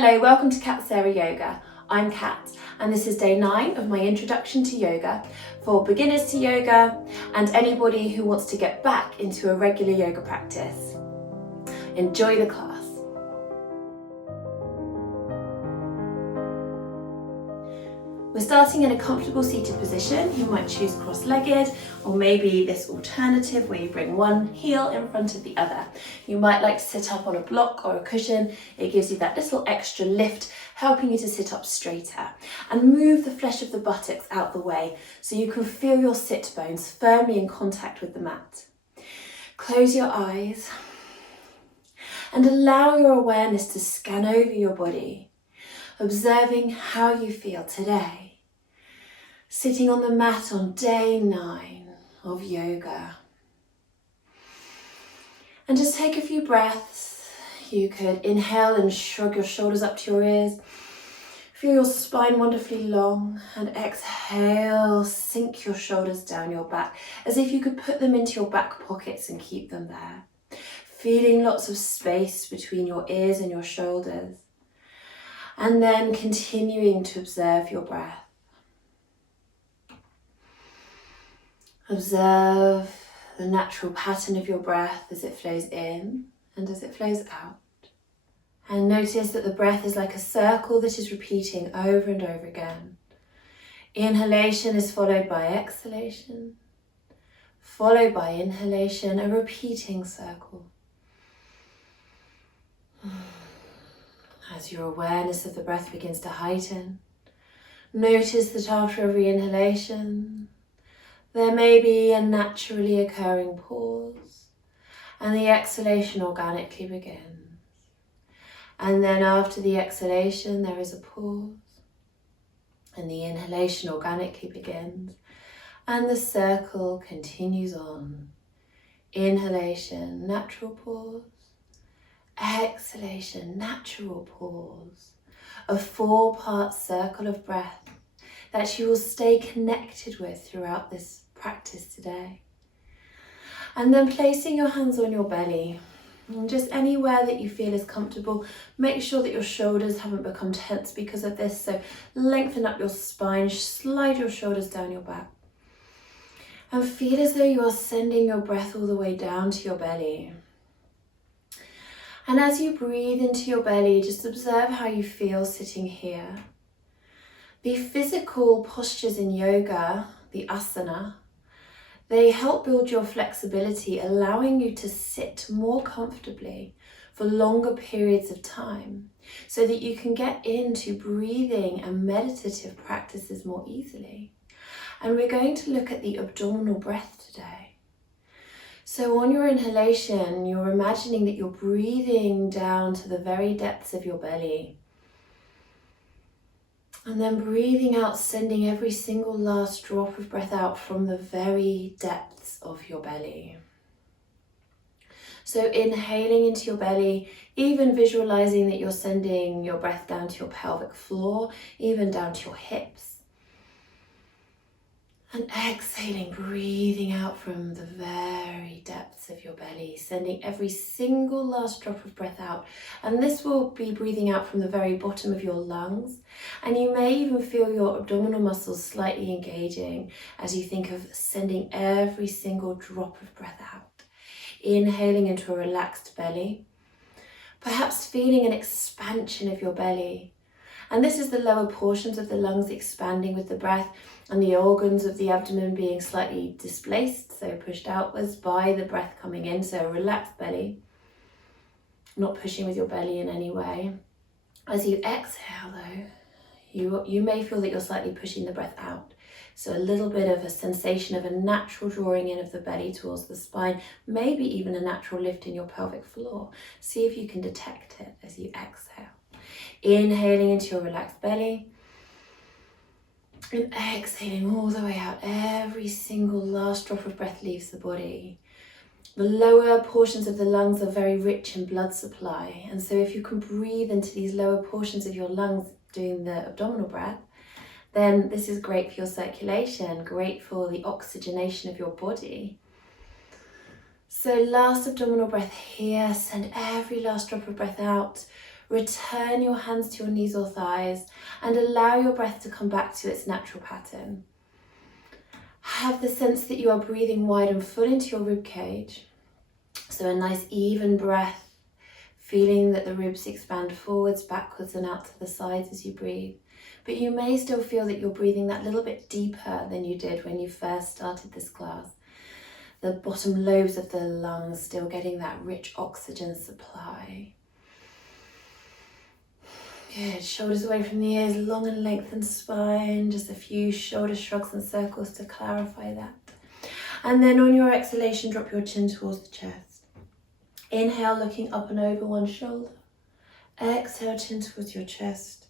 Hello, welcome to Kat Sara Yoga. I'm Kat and this is day 9 of my introduction to yoga for beginners to yoga and anybody who wants to get back into a regular yoga practice. Enjoy the class. We're starting in a comfortable seated position. You might choose cross-legged or maybe this alternative where you bring one heel in front of the other. You might like to sit up on a block or a cushion. It gives you that little extra lift, helping you to sit up straighter. And move the flesh of the buttocks out the way so you can feel your sit bones firmly in contact with the mat. Close your eyes and allow your awareness to scan over your body, observing how you feel today. Sitting on the mat on day 9 of yoga. And just take a few breaths. You could inhale and shrug your shoulders up to your ears. Feel your spine wonderfully long, and exhale, sink your shoulders down your back as if you could put them into your back pockets and keep them there. Feeling lots of space between your ears and your shoulders. And then continuing to observe your breath. Observe the natural pattern of your breath as it flows in and as it flows out. And notice that the breath is like a circle that is repeating over and over again. Inhalation is followed by exhalation, followed by inhalation, a repeating circle. As your awareness of the breath begins to heighten, notice that after every inhalation, there may be a naturally occurring pause, and the exhalation organically begins. And then after the exhalation, there is a pause, and the inhalation organically begins, and the circle continues on. Inhalation, natural pause. Exhalation, natural pause. A 4-part circle of breath that you will stay connected with throughout this practice today. And then placing your hands on your belly, and just anywhere that you feel is comfortable. Make sure that your shoulders haven't become tense because of this, so lengthen up your spine, slide your shoulders down your back. And feel as though you are sending your breath all the way down to your belly. And as you breathe into your belly, just observe how you feel sitting here. The physical postures in yoga, the asana, they help build your flexibility, allowing you to sit more comfortably for longer periods of time so that you can get into breathing and meditative practices more easily. And we're going to look at the abdominal breath today. So on your inhalation, you're imagining that you're breathing down to the very depths of your belly. And then breathing out, sending every single last drop of breath out from the very depths of your belly. So inhaling into your belly, even visualizing that you're sending your breath down to your pelvic floor, even down to your hips. And exhaling, breathing out from the very depths of your belly, sending every single last drop of breath out. And this will be breathing out from the very bottom of your lungs. And you may even feel your abdominal muscles slightly engaging as you think of sending every single drop of breath out. Inhaling into a relaxed belly, perhaps feeling an expansion of your belly. And this is the lower portions of the lungs expanding with the breath, and the organs of the abdomen being slightly displaced, so pushed outwards by the breath coming in. So a relaxed belly, not pushing with your belly in any way. As you exhale though, you may feel that you're slightly pushing the breath out. So a little bit of a sensation of a natural drawing in of the belly towards the spine, maybe even a natural lift in your pelvic floor. See if you can detect it as you exhale. Inhaling into your relaxed belly. And exhaling all the way out. Every single last drop of breath leaves the body. The lower portions of the lungs are very rich in blood supply. And so if you can breathe into these lower portions of your lungs doing the abdominal breath, then this is great for your circulation, great for the oxygenation of your body. So last abdominal breath here, send every last drop of breath out. Return your hands to your knees or thighs and allow your breath to come back to its natural pattern. Have the sense that you are breathing wide and full into your rib cage. So a nice even breath, feeling that the ribs expand forwards, backwards and out to the sides as you breathe. But you may still feel that you're breathing that little bit deeper than you did when you first started this class. The bottom lobes of the lungs still getting that rich oxygen supply. Good, shoulders away from the ears, long and lengthened spine, just a few shoulder shrugs and circles to clarify that. And then on your exhalation, drop your chin towards the chest. Inhale, looking up and over one shoulder. Exhale, chin towards your chest.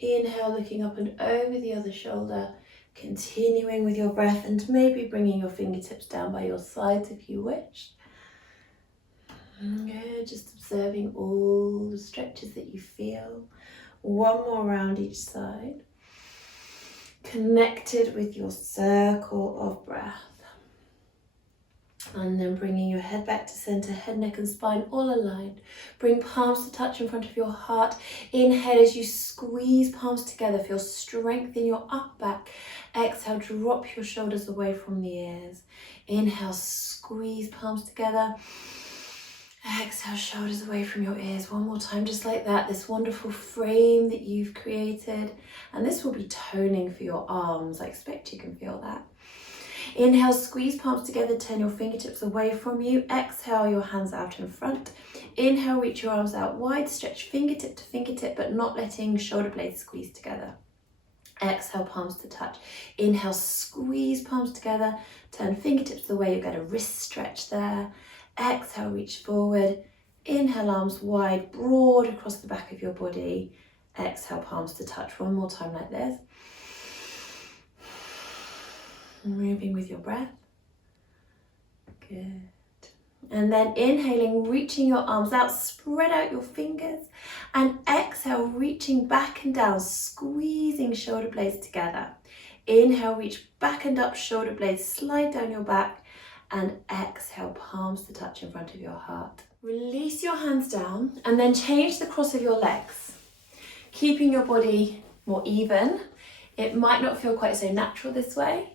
Inhale, looking up and over the other shoulder. Continuing with your breath and maybe bringing your fingertips down by your sides if you wish. Good, just observing all the stretches that you feel. One more round each side. Connected with your circle of breath. And then bringing your head back to center, head, neck and spine all aligned. Bring palms to touch in front of your heart. Inhale as you squeeze palms together. Feel strength in your upper back. Exhale, drop your shoulders away from the ears. Inhale, squeeze palms together. Exhale, shoulders away from your ears. One more time, just like that. This wonderful frame that you've created. And this will be toning for your arms. I expect you can feel that. Inhale, squeeze palms together, turn your fingertips away from you. Exhale, your hands out in front. Inhale, reach your arms out wide, stretch fingertip to fingertip, but not letting shoulder blades squeeze together. Exhale, palms to touch. Inhale, squeeze palms together, turn fingertips away, you get a wrist stretch there. Exhale, reach forward. Inhale, arms wide, broad across the back of your body. Exhale, palms to touch. One more time like this. Moving with your breath. Good. And then inhaling, reaching your arms out, spread out your fingers. And exhale, reaching back and down, squeezing shoulder blades together. Inhale, reach back and up, shoulder blades slide down your back. And exhale, palms to touch in front of your heart. Release your hands down and then change the cross of your legs, keeping your body more even. It might not feel quite so natural this way.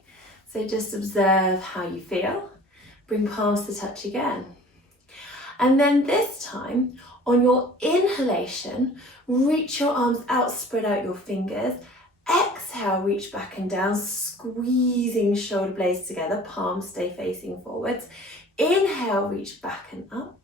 So just observe how you feel. Bring palms to touch again. And then this time, on your inhalation, reach your arms out, spread out your fingers. Exhale, reach back and down, squeezing shoulder blades together, palms stay facing forwards. Inhale, reach back and up.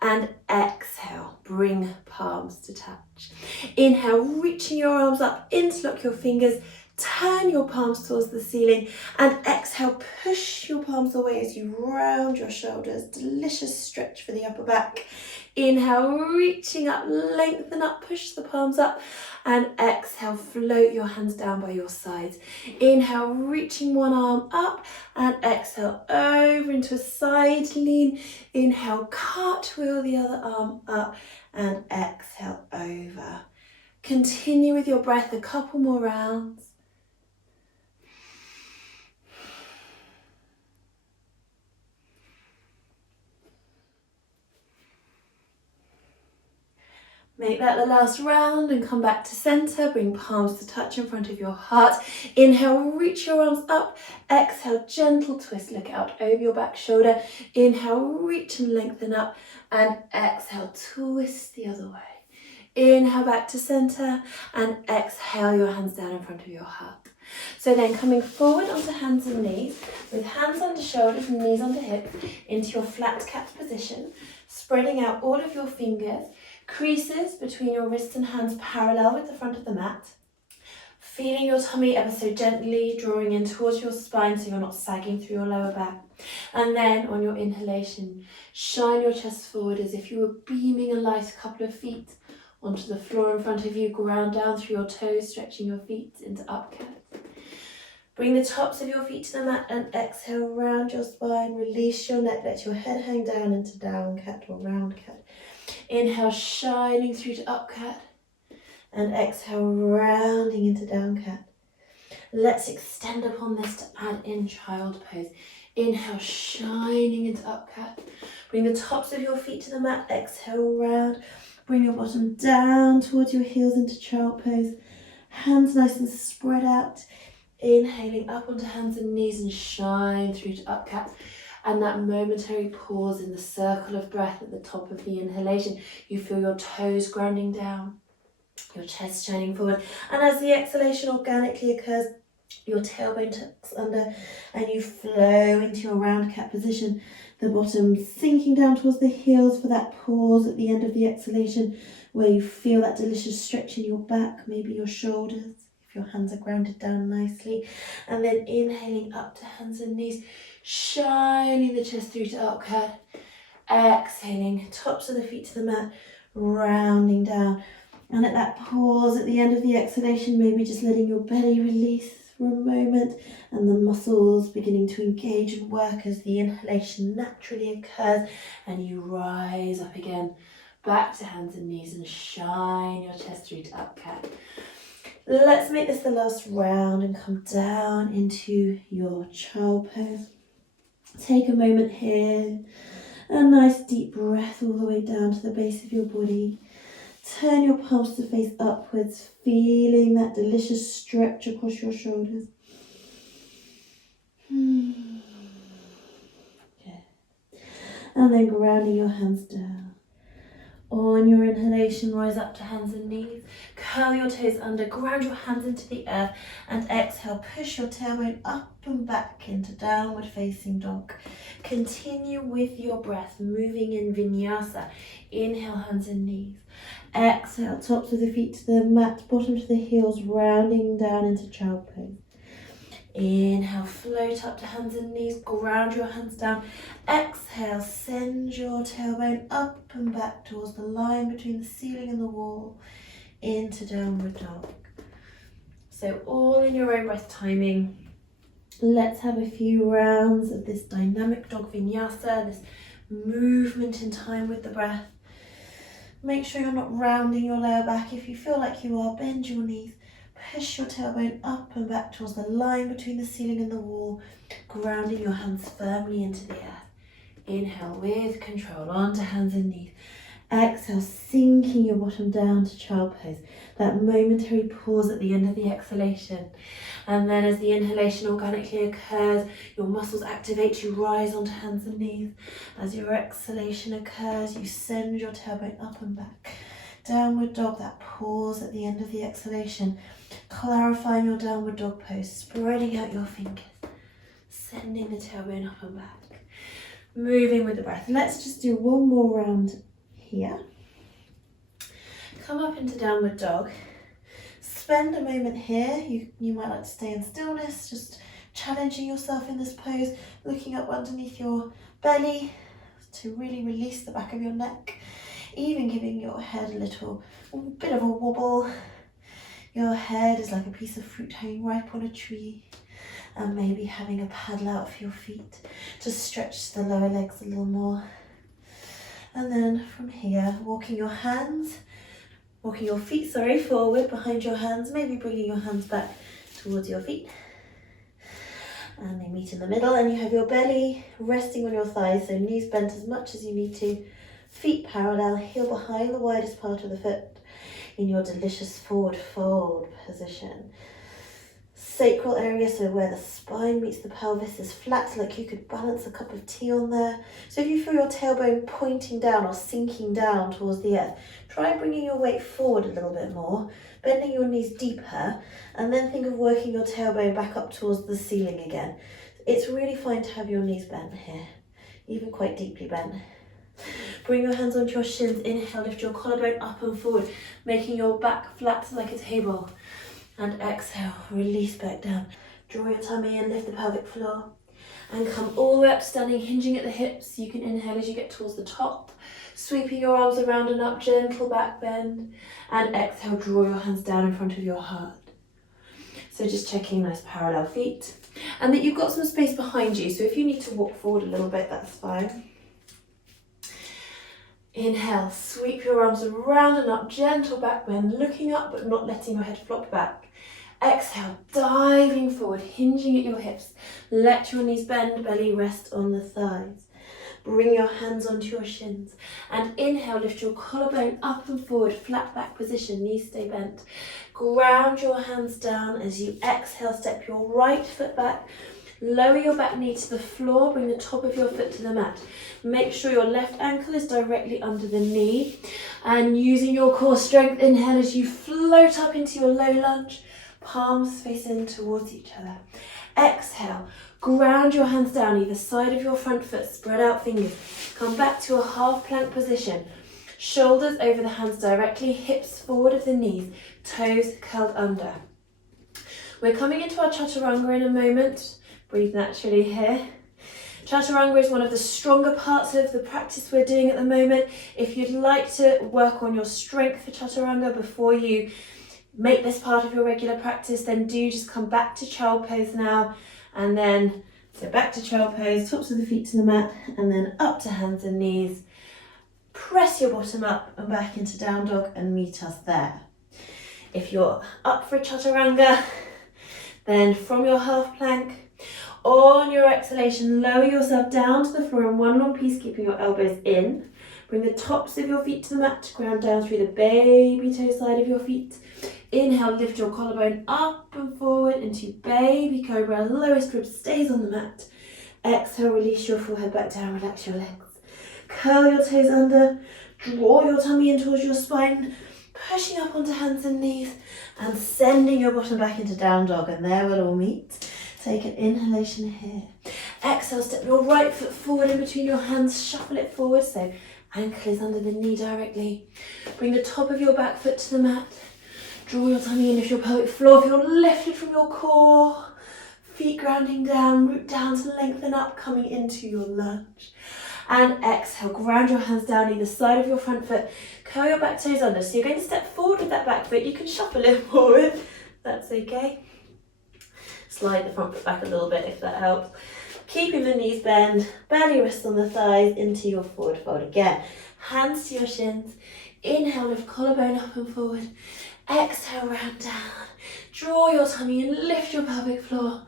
And exhale, bring palms to touch. Inhale, reaching your arms up, interlock your fingers, turn your palms towards the ceiling, and exhale, push your palms away as you round your shoulders. Delicious stretch for the upper back. Inhale, reaching up, lengthen up, push the palms up, and exhale, float your hands down by your sides. Inhale, reaching one arm up, and exhale, over into a side lean. Inhale, cartwheel the other arm up, and exhale, over. Continue with your breath a couple more rounds. Make that the last round and come back to center. Bring palms to touch in front of your heart. Inhale, reach your arms up. Exhale, gentle twist. Look out over your back shoulder. Inhale, reach and lengthen up. And exhale, twist the other way. Inhale, back to center. And exhale, your hands down in front of your heart. So then coming forward onto hands and knees, with hands under shoulders and knees under hips, into your flat cat position. Spreading out all of your fingers. Creases between your wrists and hands parallel with the front of the mat. Feeling your tummy ever so gently, drawing in towards your spine so you're not sagging through your lower back. And then on your inhalation, shine your chest forward as if you were beaming a light a couple of feet onto the floor in front of you. Ground down through your toes, stretching your feet into up cat. Bring the tops of your feet to the mat and exhale, round your spine. Release your neck, let your head hang down into down cat or round cat. Inhale, shining through to up cat, and exhale, rounding into down cat. Let's extend upon this to add in child pose. Inhale, shining into up cat. Bring the tops of your feet to the mat, exhale, round. Bring your bottom down towards your heels into child pose. Hands nice and spread out. Inhaling up onto hands and knees and shine through to up cat. And that momentary pause in the circle of breath at the top of the inhalation. You feel your toes grounding down, your chest shining forward. And as the exhalation organically occurs, your tailbone tucks under and you flow into your round cat position. The bottom sinking down towards the heels for that pause at the end of the exhalation where you feel that delicious stretch in your back, maybe your shoulders, if your hands are grounded down nicely. And then inhaling up to hands and knees, shining the chest through to up cat. Exhaling, tops of the feet to the mat, rounding down. And at that pause at the end of the exhalation, maybe just letting your belly release for a moment and the muscles beginning to engage and work as the inhalation naturally occurs and you rise up again, back to hands and knees and shine your chest through to up cat. Let's make this the last round and come down into your child pose. Take a moment here, a nice deep breath all the way down to the base of your body. Turn your palms to face upwards, feeling that delicious stretch across your shoulders. Okay. And then grounding your hands down. On your inhalation, rise up to hands and knees. Curl your toes under, ground your hands into the earth, and exhale, push your tailbone up and back into downward facing dog. Continue with your breath, moving in vinyasa. Inhale, hands and knees. Exhale, tops of the feet to the mat, bottom to the heels, rounding down into child pose. Inhale, float up to hands and knees, ground your hands down. Exhale, send your tailbone up and back towards the line between the ceiling and the wall, into downward dog. So all in your own breath timing. Let's have a few rounds of this dynamic dog vinyasa, this movement in time with the breath. Make sure you're not rounding your lower back. If you feel like you are, bend your knees. Push your tailbone up and back towards the line between the ceiling and the wall, grounding your hands firmly into the earth. Inhale with control onto hands and knees. Exhale, sinking your bottom down to child pose. That momentary pause at the end of the exhalation. And then as the inhalation organically occurs, your muscles activate, you rise onto hands and knees. As your exhalation occurs, you send your tailbone up and back. Downward dog, that pause at the end of the exhalation. Clarifying your downward dog pose, spreading out your fingers, sending the tailbone up and back. Moving with the breath. Let's just do one more round here. Come up into downward dog. Spend a moment here. You might like to stay in stillness, just challenging yourself in this pose, looking up underneath your belly to really release the back of your neck, even giving your head a bit of a wobble. Your head is like a piece of fruit hanging ripe on a tree, and maybe having a paddle out for your feet to stretch the lower legs a little more. And then from here, walking your feet forward behind your hands, maybe bringing your hands back towards your feet. And they meet in the middle, and you have your belly resting on your thighs, so knees bent as much as you need to. Feet parallel, heel behind the widest part of the foot in your delicious forward fold position. Sacral area, so where the spine meets the pelvis, is flat, like you could balance a cup of tea on there. So if you feel your tailbone pointing down or sinking down towards the earth, try bringing your weight forward a little bit more, bending your knees deeper, and then think of working your tailbone back up towards the ceiling again. It's really fine to have your knees bent here, even quite deeply bent. Bring your hands onto your shins. Inhale, lift your collarbone up and forward, making your back flat like a table. And exhale, release back down. Draw your tummy in, lift the pelvic floor. And come all the way up, standing, hinging at the hips. You can inhale as you get towards the top, sweeping your arms around and up, gentle back bend. And exhale, draw your hands down in front of your heart. So just checking nice parallel feet. And that you've got some space behind you. So if you need to walk forward a little bit, that's fine. Inhale, sweep your arms around and up, gentle back bend, looking up but not letting your head flop back. Exhale, diving forward, hinging at your hips. Let your knees bend, belly rest on the thighs. Bring your hands onto your shins. And inhale, lift your collarbone up and forward, flat back position, knees stay bent. Ground your hands down as you exhale, step your right foot back. Lower your back knee to the floor, bring the top of your foot to the mat. Make sure your left ankle is directly under the knee. And using your core strength, inhale as you float up into your low lunge. Palms face in towards each other. Exhale, ground your hands down either side of your front foot, spread out fingers. Come back to a half plank position. Shoulders over the hands directly, hips forward of the knees, toes curled under. We're coming into our chaturanga in a moment. Breathe naturally here. Chaturanga is one of the stronger parts of the practice we're doing at the moment. If you'd like to work on your strength for chaturanga before you make this part of your regular practice, then do just come back to child pose now, and then so back to child pose, tops of the feet to the mat, and then up to hands and knees. Press your bottom up and back into down dog and meet us there. If you're up for a chaturanga, then from your half plank, on your exhalation, lower yourself down to the floor in one long piece, keeping your elbows in. Bring the tops of your feet to the mat, ground down through the baby toe side of your feet. Inhale, lift your collarbone up and forward into baby cobra. Lowest rib stays on the mat. Exhale, release your forehead back down, relax your legs. Curl your toes under, draw your tummy in towards your spine, pushing up onto hands and knees, and sending your bottom back into down dog, and there we'll all meet. Take an inhalation here. Exhale, step your right foot forward in between your hands, shuffle it forward, so ankle is under the knee directly. Bring the top of your back foot to the mat. Draw your tummy in, lift your pelvic floor. Feel lifted from your core. Feet grounding down, root down to lengthen up, coming into your lunge. And exhale, ground your hands down either side of your front foot. Curl your back toes under. So you're going to step forward with that back foot. You can shuffle it forward. That's okay. Slide the front foot back a little bit if that helps. Keeping the knees bent, belly rests on the thighs into your forward fold again. Hands to your shins. Inhale, lift collarbone up and forward. Exhale, round down. Draw your tummy and lift your pelvic floor.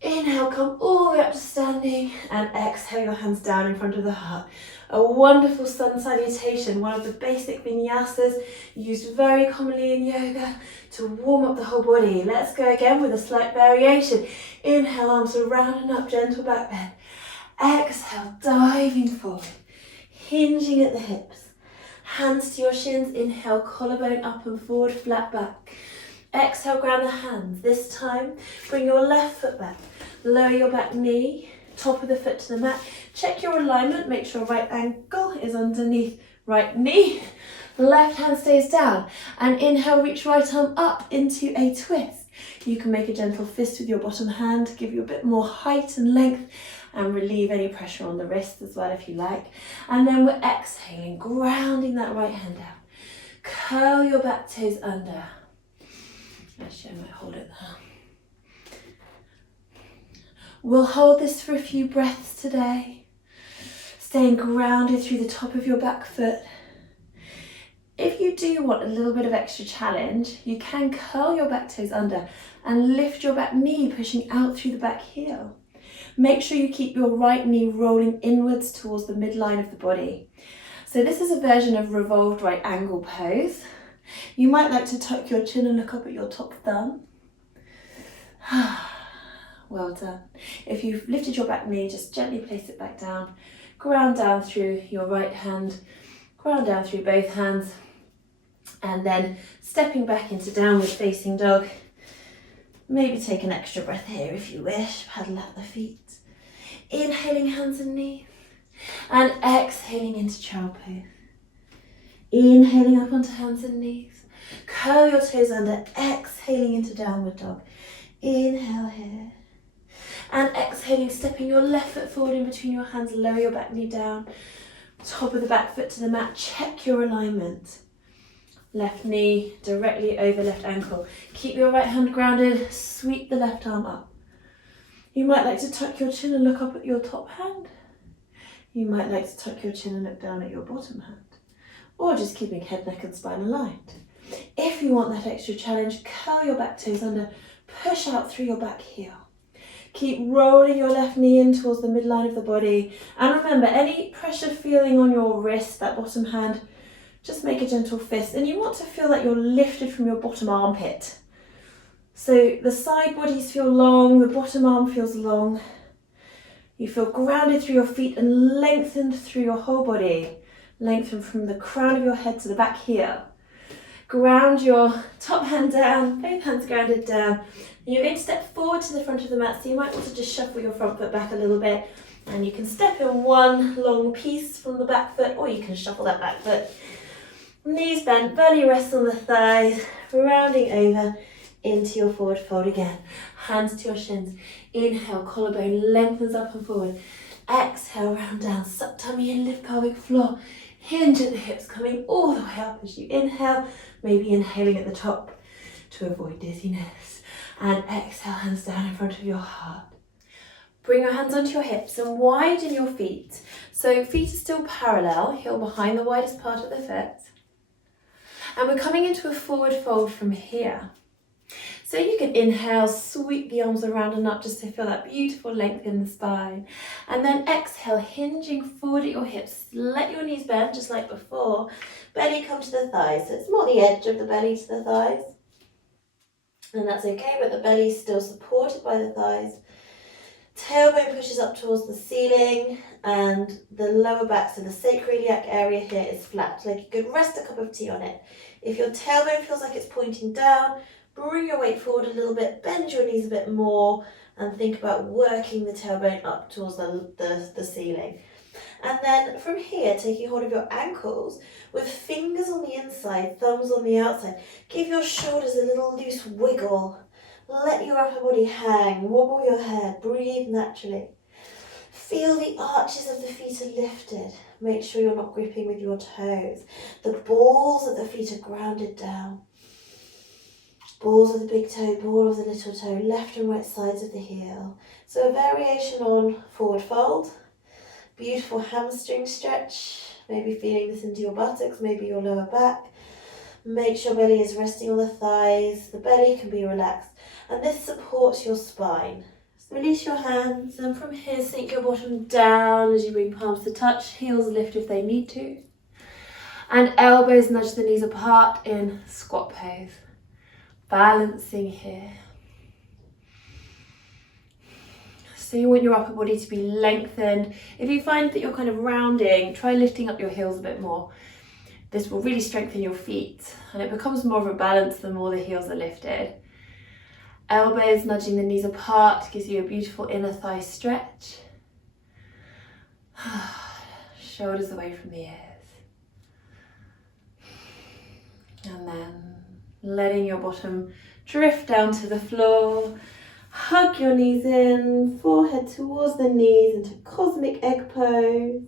Inhale, come all the way up to standing, and exhale your hands down in front of the heart. A wonderful sun salutation, one of the basic vinyasas used very commonly in yoga to warm up the whole body. Let's go again with a slight variation. Inhale, arms around and up, gentle back bend. Exhale, diving forward, hinging at the hips. Hands to your shins. Inhale, collarbone up and forward, flat back. Exhale, ground the hands. This time, bring your left foot back. Lower your back knee, top of the foot to the mat. Check your alignment, make sure right ankle is underneath right knee. Left hand stays down. And inhale, reach right arm up into a twist. You can make a gentle fist with your bottom hand, give you a bit more height and length, and relieve any pressure on the wrist as well if you like. And then we're exhaling, grounding that right hand out. Curl your back toes under. Actually, I might hold it there. We'll hold this for a few breaths today, staying grounded through the top of your back foot. If you do want a little bit of extra challenge, you can curl your back toes under and lift your back knee, pushing out through the back heel. Make sure you keep your right knee rolling inwards towards the midline of the body. So this is a version of revolved right angle pose. You might like to tuck your chin and look up at your top thumb. Well done. If you've lifted your back knee, just gently place it back down. Ground down through your right hand, ground down through both hands, and then stepping back into downward facing dog. Maybe take an extra breath here if you wish. Paddle out the feet. Inhaling hands and knees, and exhaling into child pose. Inhaling up onto hands and knees. Curl your toes under, exhaling into downward dog. Inhale here. And exhaling, stepping your left foot forward in between your hands, lower your back knee down. Top of the back foot to the mat, check your alignment. Left knee directly over left ankle. Keep your right hand grounded, sweep the left arm up. You might like to tuck your chin and look up at your top hand. You might like to tuck your chin and look down at your bottom hand. Or just keeping head, neck and spine aligned. If you want that extra challenge, curl your back toes under, push out through your back heel. Keep rolling your left knee in towards the midline of the body. And remember, any pressure feeling on your wrist, that bottom hand, just make a gentle fist. And you want to feel like you're lifted from your bottom armpit. So the side bodies feel long, the bottom arm feels long. You feel grounded through your feet and lengthened through your whole body. Lengthen from the crown of your head to the back here. Ground your top hand down, both hands grounded down. And you're going to step forward to the front of the mat, so you might want to just shuffle your front foot back a little bit. And you can step in one long piece from the back foot, or you can shuffle that back foot. Knees bent, belly rests on the thighs, rounding over into your forward fold again. Hands to your shins. Inhale, collarbone lengthens up and forward. Exhale, round down, suck tummy in, lift pelvic floor. Hinge at the hips, coming all the way up as you inhale, maybe inhaling at the top to avoid dizziness. And exhale, hands down in front of your heart. Bring your hands onto your hips and widen your feet. So feet are still parallel, heel behind the widest part of the foot. And we're coming into a forward fold from here. So you can inhale, sweep the arms around and up just to feel that beautiful length in the spine. And then exhale, hinging forward at your hips. Let your knees bend just like before. Belly come to the thighs. So it's more the edge of the belly to the thighs. And that's okay, but the belly is still supported by the thighs. Tailbone pushes up towards the ceiling and the lower back, so the sacroiliac area here is flat. Like you could rest a cup of tea on it. If your tailbone feels like it's pointing down, bring your weight forward a little bit, bend your knees a bit more, and think about working the tailbone up towards the ceiling. And then from here, taking hold of your ankles with fingers on the inside, thumbs on the outside. Give your shoulders a little loose wiggle. Let your upper body hang, wobble your head, breathe naturally. Feel the arches of the feet are lifted. Make sure you're not gripping with your toes. The balls of the feet are grounded down. Balls of the big toe, ball of the little toe, left and right sides of the heel. So a variation on forward fold. Beautiful hamstring stretch. Maybe feeling this into your buttocks, maybe your lower back. Make sure belly is resting on the thighs. The belly can be relaxed. And this supports your spine. So release your hands and from here sink your bottom down as you bring palms to touch. Heels lift if they need to. And elbows nudge the knees apart in squat pose. Balancing here. So you want your upper body to be lengthened. If you find that you're kind of rounding, try lifting up your heels a bit more. This will really strengthen your feet and it becomes more of a balance the more the heels are lifted. Elbows nudging the knees apart gives you a beautiful inner thigh stretch. Shoulders away from the ears. And then letting your bottom drift down to the floor. Hug your knees in, forehead towards the knees into cosmic egg pose.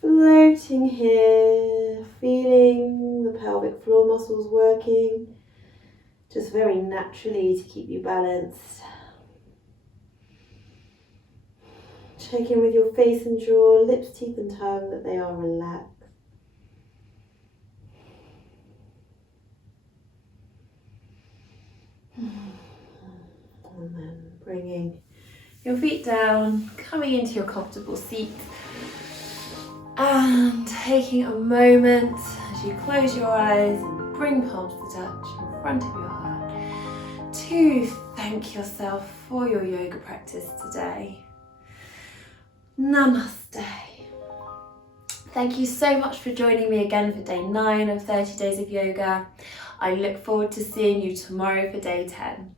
Floating here, feeling the pelvic floor muscles working, just very naturally to keep you balanced. Check in with your face and jaw, lips, teeth and tongue, that they are relaxed. And then bringing your feet down, coming into your comfortable seat. And taking a moment as you close your eyes and bring palms to touch in front of your heart to thank yourself for your yoga practice today. Namaste. Thank you so much for joining me again for day 9 of 30 days of yoga. I look forward to seeing you tomorrow for day 10.